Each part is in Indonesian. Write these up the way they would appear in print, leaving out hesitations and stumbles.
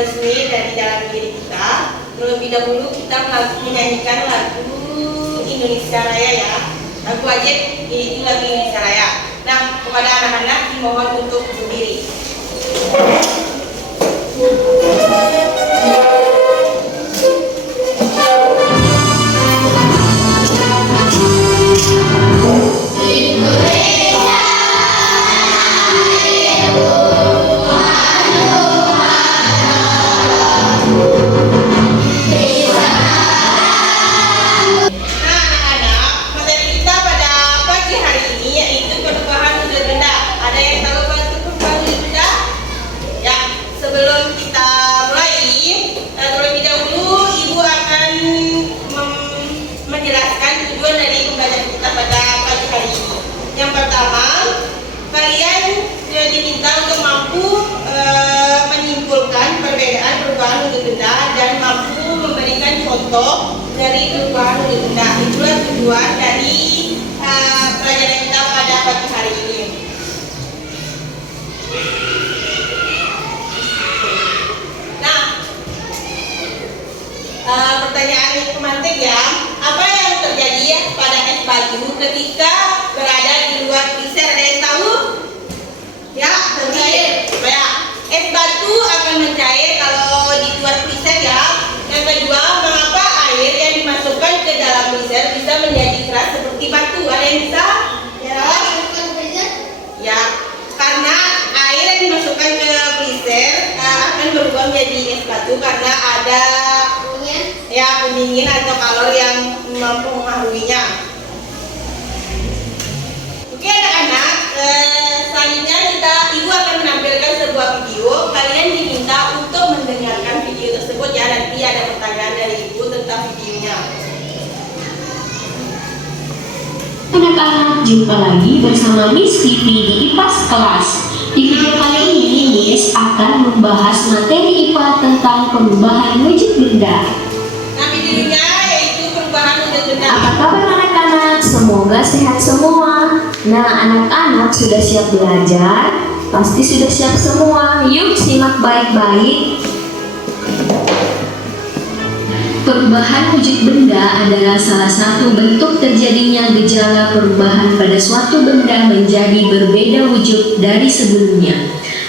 resmi dari dalam diri kita. Terlebih dahulu kita menyanyikan lagu Indonesia Raya ya. Lagu wajib yaitu lagu Indonesia Raya. Nah, kepada anak-anak dimohon untuk berdiri. Yang pertama, kalian diminta untuk mampu menyimpulkan perbedaan perubahan wujud benda dan mampu memberikan contoh dari perubahan wujud benda. Itulah tujuan dari pelajaran kita pada pagi hari ini. Nah, pertanyaan yang pemantik ya, apa yang terjadi pada es batu ketika berada di luar freezer? Ada yang tahu? Ya, ya, es batu akan mencair kalau di luar freezer ya. Yang kedua, mengapa air yang dimasukkan ke dalam freezer bisa menjadi keras seperti batu? Ada yang bisa? Ya, karena air yang dimasukkan ke freezer akan berubah menjadi es batu karena ada ya pendingin atau kalor yang mempengaruhinya. Oke anak-anak, selanjutnya ibu akan menampilkan sebuah video. Kalian diminta untuk mendengarkan video tersebut ya. Nanti ada pertanyaan dari ibu tentang videonya. Anak-anak, jumpa lagi bersama Miss Vivi di IPAS kelas. Di video kali ini Miss akan membahas materi IPA tentang perubahan wujud benda. Nah, videonya yaitu perubahan wujud benda. Apa kabar anak-anak? Semoga sehat semua. Nah, anak-anak sudah siap belajar? Pasti sudah siap semua. Yuk simak baik-baik. Perubahan wujud benda adalah salah satu bentuk terjadinya gejala perubahan pada suatu benda menjadi berbeda wujud dari sebelumnya,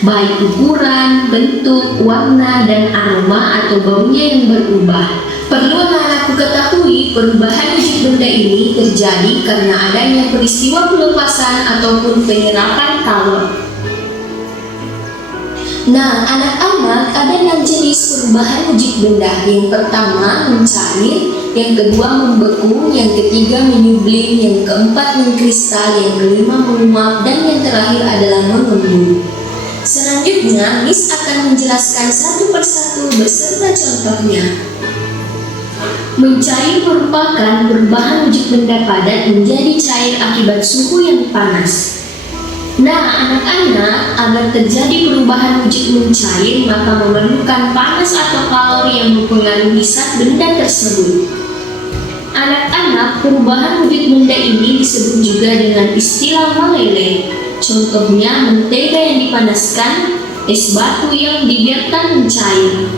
baik ukuran, bentuk, warna, dan aroma atau baunya yang berubah. Perlu anak-anakku ketahui, perubahan wujud benda ini terjadi karena adanya peristiwa pelepasan ataupun penyerapan kalor. Nah, anak-anak, ada 6 jenis perubahan wujud benda. Yang pertama, mencair, yang kedua, membeku, yang ketiga, menyublim, yang keempat, mengkristal, yang kelima, menguap, dan yang terakhir adalah mengembun. Selanjutnya, Miss akan menjelaskan satu persatu beserta contohnya. Mencair merupakan perubahan wujud benda padat menjadi cair akibat suhu yang panas. Nah, anak-anak, agar terjadi perubahan wujud mencair, maka memerlukan panas atau kalori yang mempengaruhi zat benda tersebut. Anak-anak, perubahan wujud benda ini disebut juga dengan istilah meleleh. Contohnya, mentega yang dipanaskan, es batu yang dibiarkan mencair.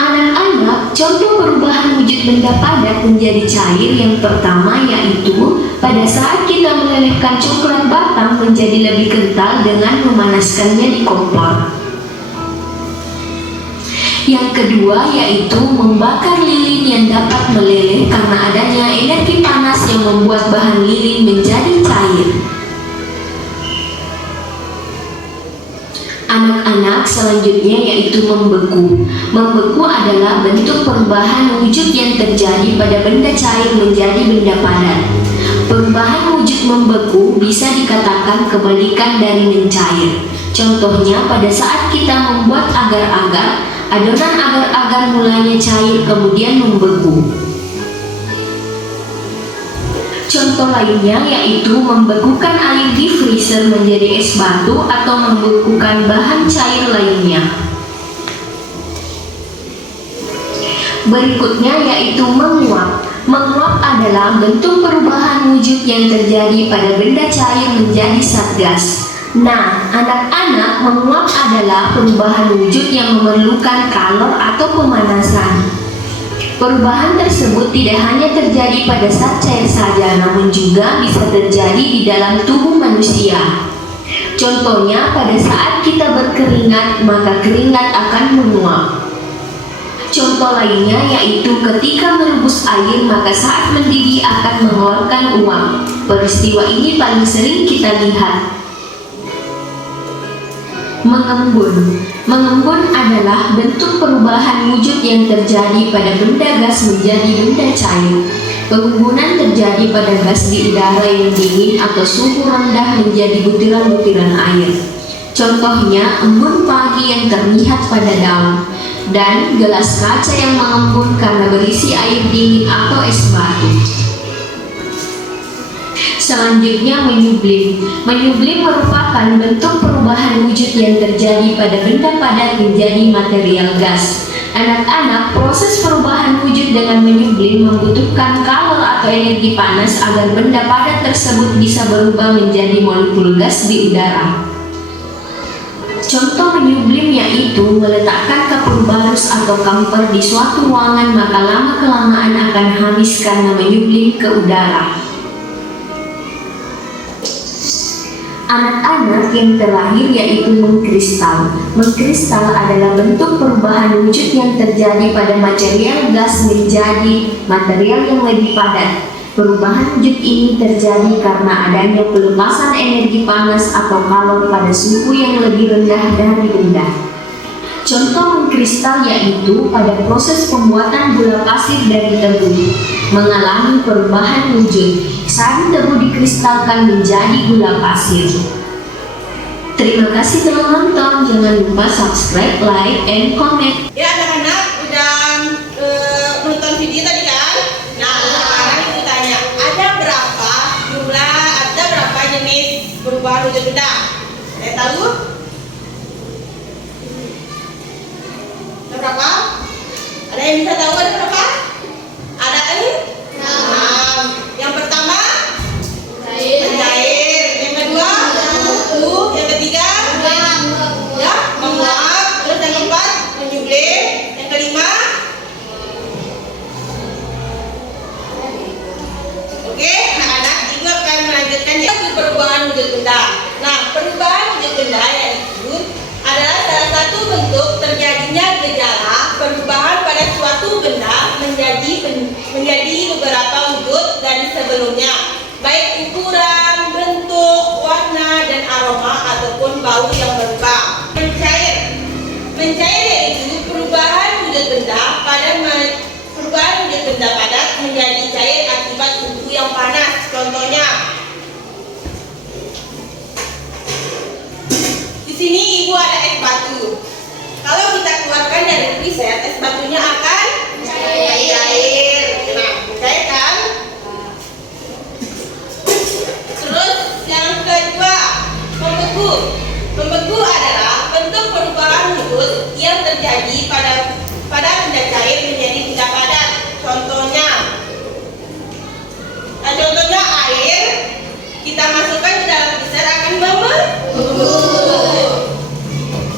Anak-anak, contoh perubahan wujud benda padat menjadi cair yang pertama yaitu pada saat kita melelehkan coklat batang menjadi lebih kental dengan memanaskannya di kompor. Yang kedua yaitu membakar lilin yang dapat meleleh karena adanya energi panas yang membuat bahan lilin menjadi cair. Anak-anak, selanjutnya yaitu membeku. Membeku adalah bentuk perubahan wujud yang terjadi pada benda cair menjadi benda padat. Perubahan wujud membeku bisa dikatakan kebalikan dari mencair. Contohnya pada saat kita membuat agar-agar, adonan agar-agar mulanya cair kemudian membeku. Contoh lainnya yaitu membekukan air di freezer menjadi es batu atau membekukan bahan cair lainnya. Berikutnya yaitu menguap. Menguap adalah bentuk perubahan wujud yang terjadi pada benda cair menjadi zat gas. Nah, anak-anak, menguap adalah perubahan wujud yang memerlukan kalor atau pemanasan. Perubahan tersebut tidak hanya terjadi pada zat cair saja, namun juga bisa terjadi di dalam tubuh manusia. Contohnya, pada saat kita berkeringat, maka keringat akan menguap. Contoh lainnya yaitu ketika merebus air, maka saat mendidih akan mengeluarkan uap. Peristiwa ini paling sering kita lihat. Mengembun adalah bentuk perubahan wujud yang terjadi pada benda gas menjadi benda cair. Pengembunan terjadi pada gas di udara yang dingin atau suhu rendah menjadi butiran-butiran air. Contohnya, embun pagi yang terlihat pada daun, dan gelas kaca yang mengembun karena berisi air dingin atau es batu. Selanjutnya, menyublim. Menyublim merupakan bentuk perubahan wujud yang terjadi pada benda padat menjadi material gas. Anak-anak, proses perubahan wujud dengan menyublim membutuhkan kalor atau energi panas agar benda padat tersebut bisa berubah menjadi molekul gas di udara. Contoh menyublim yaitu meletakkan kapur barus atau kamper di suatu ruangan, maka lama-kelamaan akan habis karena menyublim ke udara. Anak-anak, yang terakhir yaitu mengkristal. Mengkristal adalah bentuk perubahan wujud yang terjadi pada material gas menjadi material yang lebih padat. Perubahan wujud ini terjadi karena adanya pelepasan energi panas atau kalor pada suhu yang lebih rendah dari benda. Contoh mengkristal yaitu pada proses pembuatan gula pasir dari tebu mengalami perubahan wujud. Saat tebu dikristalkan menjadi gula pasir. Terima kasih telah menonton. Jangan lupa subscribe, like, and comment. Ya anak-anak udah nonton video tadi kan? Nah sekarang itu tanya, ada berapa jenis perubahan wujud benda? Ada tahu? Ada berapa? Ada yang bisa tahu ada berapa? Ada 6. Yang pertama mencair, yang kedua membeku, yang ketiga ya menguap, terus yang keempat menyublim, yang kelima oke anak-anak, ibu akan melanjutkan yaitu perubahan wujud benda. Nah, perubahan wujud benda yaitu adalah salah satu bentuk terjadinya gejala perubahan pada suatu benda menjadi beberapa wujud dari sebelumnya, baik ukuran, bentuk, warna, dan aroma ataupun bau yang berubah. Mencair yaitu perubahan wujud benda padat menjadi cair akibat suhu yang panas. Contohnya, di sini ibu ada es batu. Kalau kita keluarkan dari preset, es batunya akan cair. Nah, cair kan? Terus yang kedua, membeku. Membeku adalah bentuk perubahan wujud yang terjadi pada benda cair menjadi benda padat. Contohnya air kita masukkan ke dalam preset akan membeku.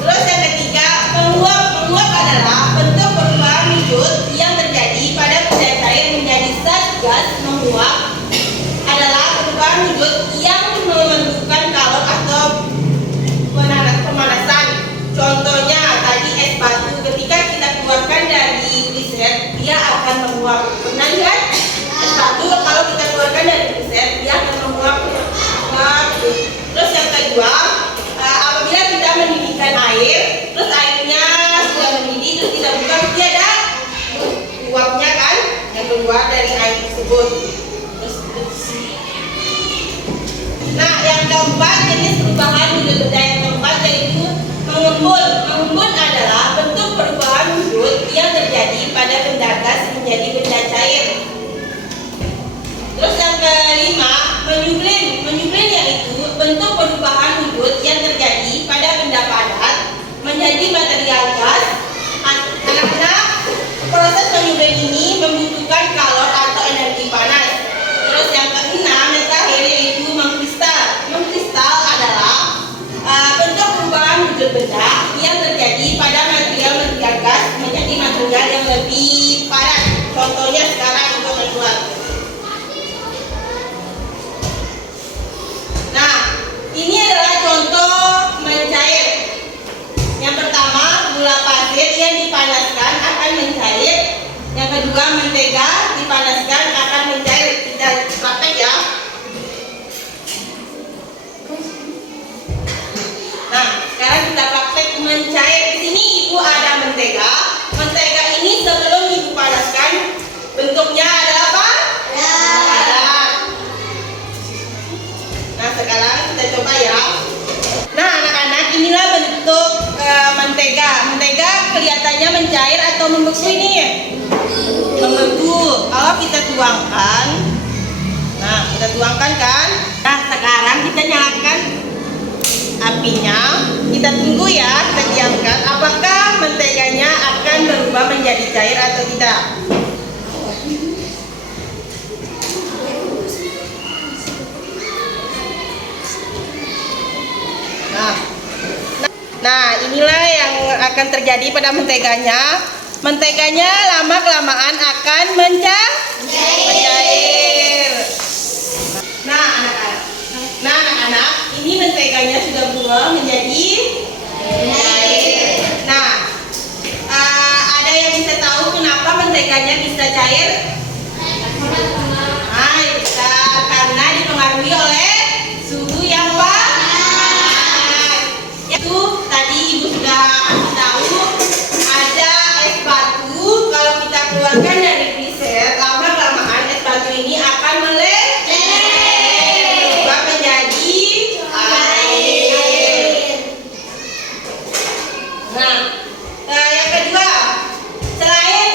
Terus yang ketiga, menguap. Menguap adalah bentuk perubahan wujud yang terjadi pada benda cair menjadi zat gas. Menguap adalah perubahan wujud yang memerlukan kalor atau pemanasan. Contohnya tadi es batu, ketika kita keluarkan dari preset dia akan menguap. Pernah lihat es batu kalau kita keluarkan dari preset dia akan menguap. Terus yang kedua, apabila kita mendidihkan air, terus airnya sudah mendidih, terus kita buka, dia ada uapnya kan yang keluar dari air tersebut. Nah, yang keempat jenis perubahan wujud benda yang keempat yaitu mengembun. Mengembun adalah bentuk perubahan wujud yang terjadi pada benda gas menjadi benda cair. Terus yang kelima, menyublim. Menyublim yaitu bentuk perubahan wujud yang terjadi pada benda padat menjadi material gas. Anak-anak, proses menyublim ini membutuhkan kalor atau energi panas. Terus yang keenam, yang terakhir yaitu mengkristal. Mengkristal adalah berbedah yang terjadi pada material gas menjadi material yang lebih padat. Contohnya sekarang itu teman-teman. Nah, ini adalah contoh mencair. Yang pertama, gula pasir yang dipanaskan akan mencair. Yang kedua, mentega dipanaskan akan mencair. Kita praktek ya. Nah, sekarang kita praktek mencair. Di sini Ibu ada mentega. Mentega ini sebelum Ibu panaskan, bentuknya adalah apa? Padat. Nah, sekarang kita coba ya. Nah, anak-anak, inilah bentuk mentega. Mentega kelihatannya mencair atau membeku ini? Membeku. Kalau kita tuangkan, nah kita tuangkan kan. Nah, sekarang kita nyalakan apinya. Kita tunggu ya, kita diamkan. Apakah menteganya akan berubah menjadi cair atau tidak? Nah, inilah yang akan terjadi pada menteganya. Menteganya lama-kelamaan akan mencair. Nah, anak-anak, ini menteganya sudah berubah menjadi cair. Nah, ada yang bisa tahu kenapa menteganya bisa cair? Nah, bisa karena dipengaruhi oleh suhu yang panas. Itu tadi Ibu sudah kasih tahu, ada es batu. Kalau kita keluarkan dari freezer, lama-kelamaan es batu ini akan berubah menjadi air. Nah, yang kedua, selain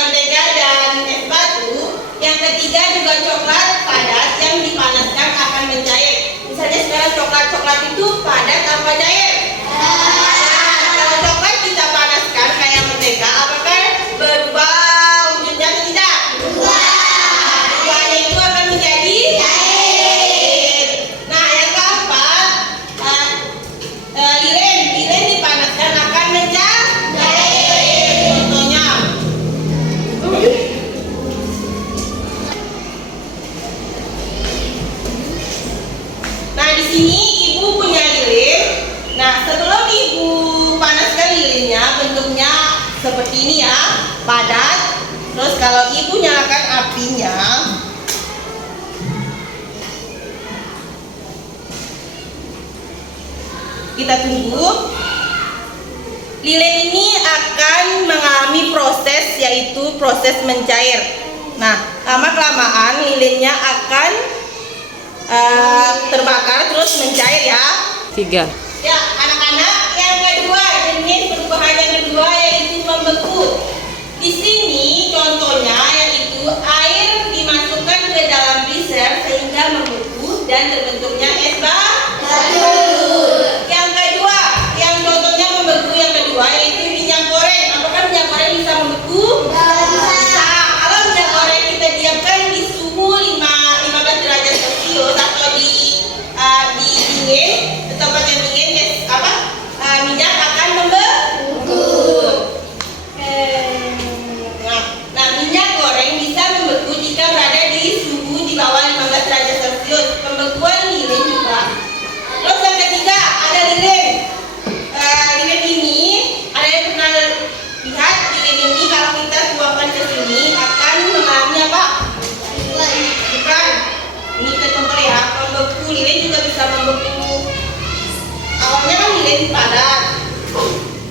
mentega dan es batu, yang ketiga juga coklat padat yang dipanaskan akan mencair. Misalnya sekarang coklat itu padat apa cair? Kalau coklat kita panaskan kayak mentega, apakah berubah wujudnya atau tidak? Berubahnya itu akan menjadi cair. Nah, yang keempat, lilin dipanaskan akan mencair. Contohnya, nah di sini Ibu punya lilin. Nah, sebelum Ibu panaskan lilinnya, bentuknya seperti ini ya, padat. Terus kalau Ibu nyalakan apinya, kita tunggu. Lilin ini akan mengalami proses, yaitu proses mencair. Nah, lama-kelamaan lilinnya akan terbakar terus mencair ya. 3. Ya, anak-anak, yang kedua, jenis perubahan yang kedua yaitu membeku. Di sini contohnya yaitu air dimasukkan ke dalam freezer sehingga membeku dan terbentuknya es batu. Yang kedua, yang contohnya membeku yang kedua yaitu minyak goreng. Apakah minyak goreng bisa membeku? Bisa. Kalau minyak goreng kita diamkan di suhu 15 derajat Celcius atau di dingin, tempat yang dingin, minyak akan membeku. Nah, minyak goreng bisa membeku jika berada di suhu di bawah 15 derajat Celcius. Pembekuan lilin juga. Terus yang ketiga ada lilin. Lilin ini ada yang pernah lihat lilin ini kalau kita tuangkan ke sini akan mengalami apa? Bukan. Ini kita contoh ya. Pembeku lilin juga bisa membeku. Awalnya kan lilin padat.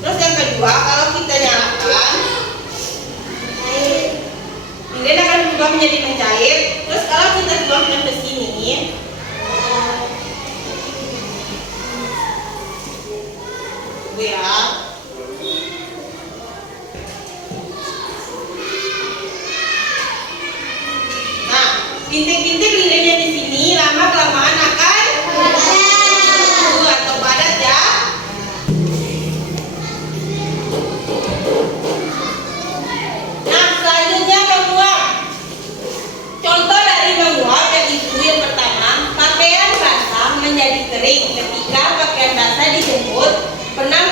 Terus yang kedua, kalau kita nyalakan, lilin akan berubah menjadi mencair. Terus kalau kita tuangkan ke sini, ya. Nah, bintik-bintik lilin yang di sini lama-kelamaan akan atau padat ya. Nah, selanjutnya menguap. Contoh dari menguap yaitu yang pertama, pakaian basah menjadi kering. Ketika pakaian basah dijemur, pernah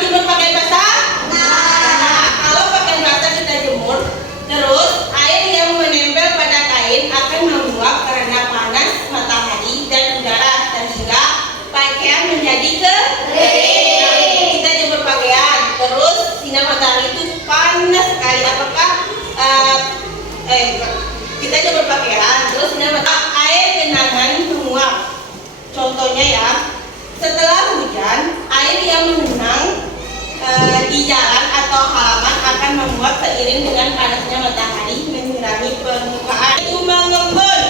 kita aja berpakaian. Terus air genangan menguap. Contohnya ya, setelah hujan, air yang mengenang di jalan atau halaman akan menguap seiring dengan panasnya matahari menyirami permukaan. Itu mengembun.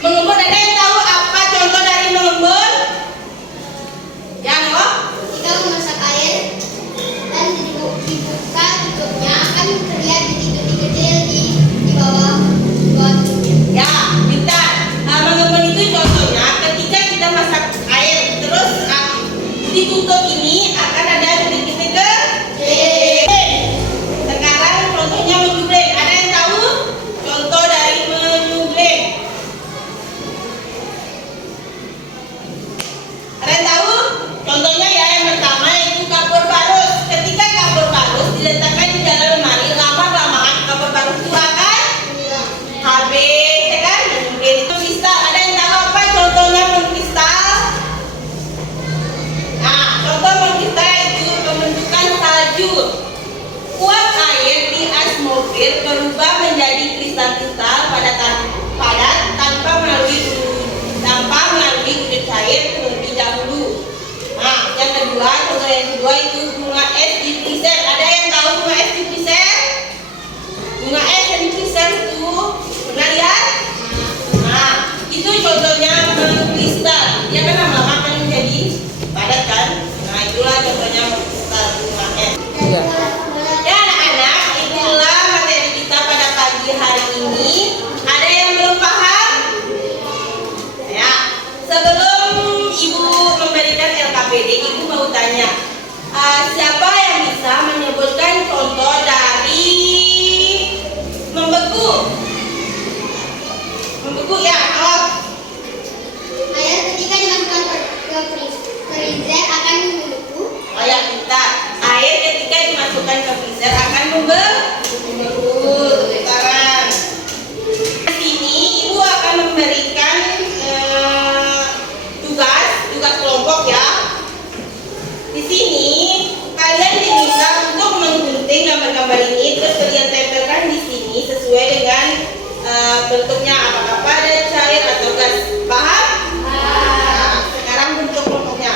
Mengembun, ada yang tahu apa contoh dari mengembun? Yang Jika memasak air dan dibuka tutupnya akan terlihat titik-titik kecil di bawah tutupnya. ya, pintar. Mengembun itu contohnya ketika kita masak air terus ditutup ini akan ada titik-titik kecil. Sekarang contohnya menyublek. Ada yang tahu contoh dari menyublek? Ada yang tahu? Contohnya ya, yang pertama itu kapur barus. Ketika kapur barus diletakkan di dalam lemari, lama-lamaan kapur barus itu akan habis, ya kan? Menyublek itu kristal. Ada yang tahu apa contohnya mengkristal? Nah, contoh mengkristal itu pembentukan salju. Uap air di es mobil berubah menjadi kristal-kristal padat tanpa melalui udut cair terlebih dahulu. Nah, yang kedua, contoh yang kedua itu bunga es di freezer. Ada yang tahu bunga es di freezer? Bunga es yang di freezer itu pernah lihat? Nah, itu contohnya mengkristal. Dia kan lama-lama akan menjadi padat kan? Nah, itulah contohnya mengkristal bunga es. Ya anak-anak, itulah materi kita pada pagi hari ini. Ada yang belum paham? Ya, sebelum Ibu memberikan LKPD, Ibu mau tanya, siapa yang bisa menyebutkan contoh dari membeku? Membeku ya, Air ketika dimasukkan ke freezer akan membeku. Oh ya, kita air ketika dimasukkan ke freezer akan membeku. Sekarang di sini Ibu akan memberikan tugas kelompok ya. Di sini kalian diminta untuk menggunting gambar-gambar ini, terus kalian tempelkan di sini sesuai dengan bentuknya, apakah padat, cair atau gas. Paham? Nah, sekarang bentuk kelompoknya.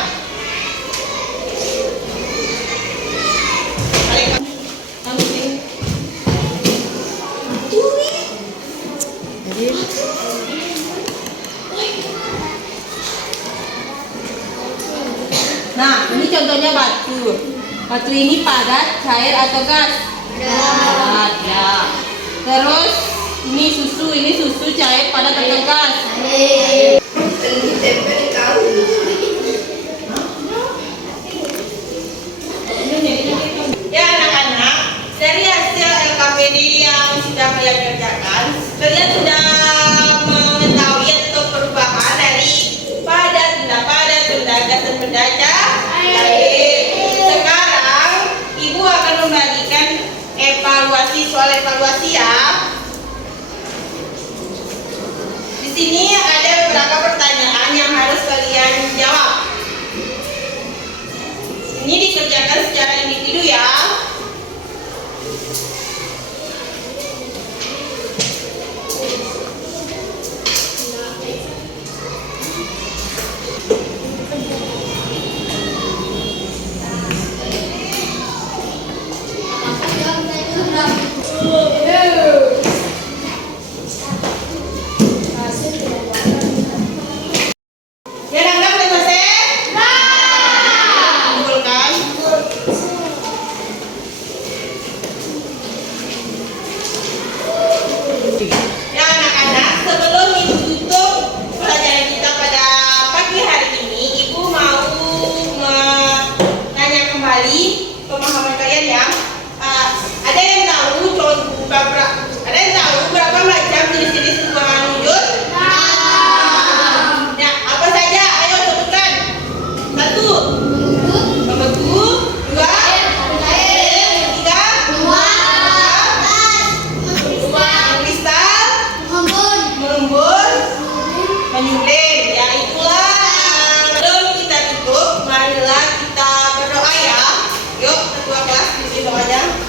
Nah, ini contohnya batu. Batu ini padat, cair atau gas? Padat, ya. Terus ini susu cair, padat atau gas? Ya anak-anak, dari hasil LKPD yang sudah kalian kerjakan, kalian sudah mengetahui atau perubahan dari padat, benda padat, benda gas dan benda cair. Sekarang Ibu akan membagikan soal evaluasi ya. Di sini ada beberapa pertanyaan yang harus kalian jawab. Ini dikerjakan secara individu ya. Yang anggap udah selesai? Kumpulkan. Ya anak-anak, sebelum Ibu tutup pelajaran kita pada pagi hari ini, Ibu mau menanya kembali pemahaman kalian ya. Ada yang tahu berapa macam jenis-jenis tumbuhan wujud? Ya, apa saja? Ayo sebutkan. 1. Membeku. 2. Cair. 3. Kristal. Mengembun. Menyuling. Ya itulah. Sebelum kita tutup, marilah kita berdoa ya. Yuk, ketua kelas, isi doanya.